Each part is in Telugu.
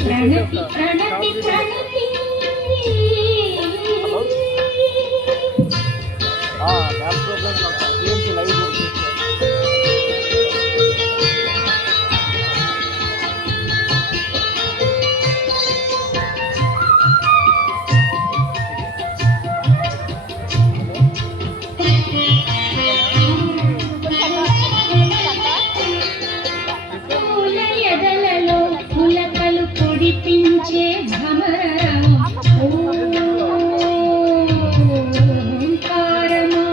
ప్రణతి ప్రణతి ప్రణతి పించే భ్రమరం ఓంకారమా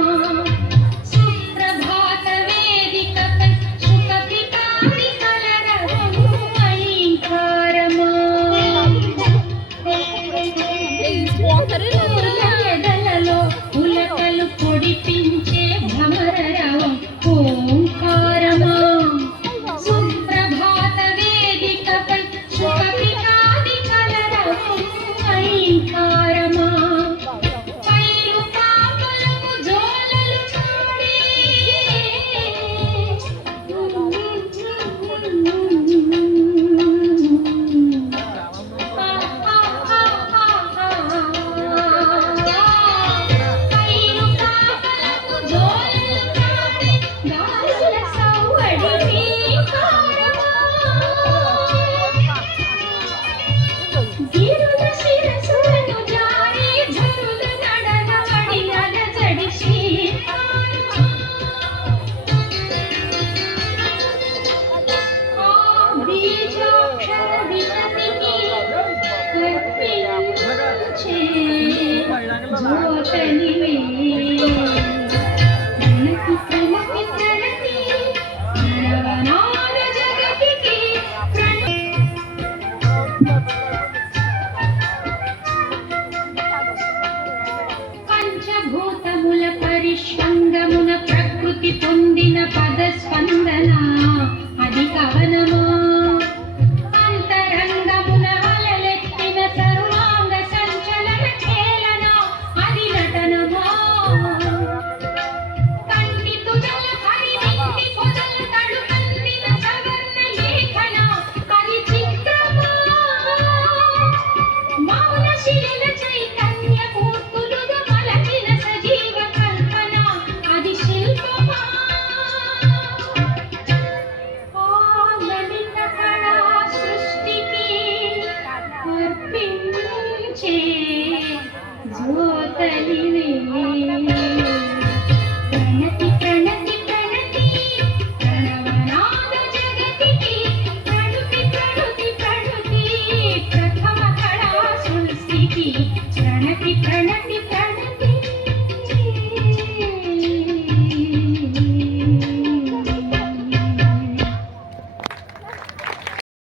సుప్రభాత వేదికపై సుఖపితాని కలరవం ఐంకారమా ఎదలలో పులకలు పొడిపించే భ్రమరం ఓంకారమా సుప్రభాత వేదికపై ఐంకారమా పైరు పాపలకు జోలలు పాడే పైరు పాపలకు జోలలు పాడే గాలుల సవ్వడి నీకారమా గిరుల శిరసులను జారి ఝరుల నడన వడిలల జడిసి బీజాక్షర వినతికి అర్పించే జ్యోతనివే ప్రణతి ప్రణతి ప్రణతి ప్రణవనాద జగతికి పంచభూతముల పరిష్వంగమున ప్రకృతి పొందిన పదస్పందన అది కవనమా అంతరంగమున వలలెత్తిన సర్వాంగ సంచలన ఖేళన అది నటనమా కంటి తుదల హరినింటి పొదల తడుకందిన సవర్ణ లేఖన అది చిత్రమా మౌన శిల చైతన్య మూర్తులుగా మలచిన సజీవ కల్పన అది శిల్పమా ఆ లలిత కళా సృష్టికి అర్పించే జ్యోతలివే ప్రణతి ప్రణతి ప్రణతి ప్రణవనాద జగతికి ప్రణుతి ప్రణుతి ప్రణుతి ప్రథమ కళా సృష్టికి ప్రణతి ప్రణతి ప్రణతి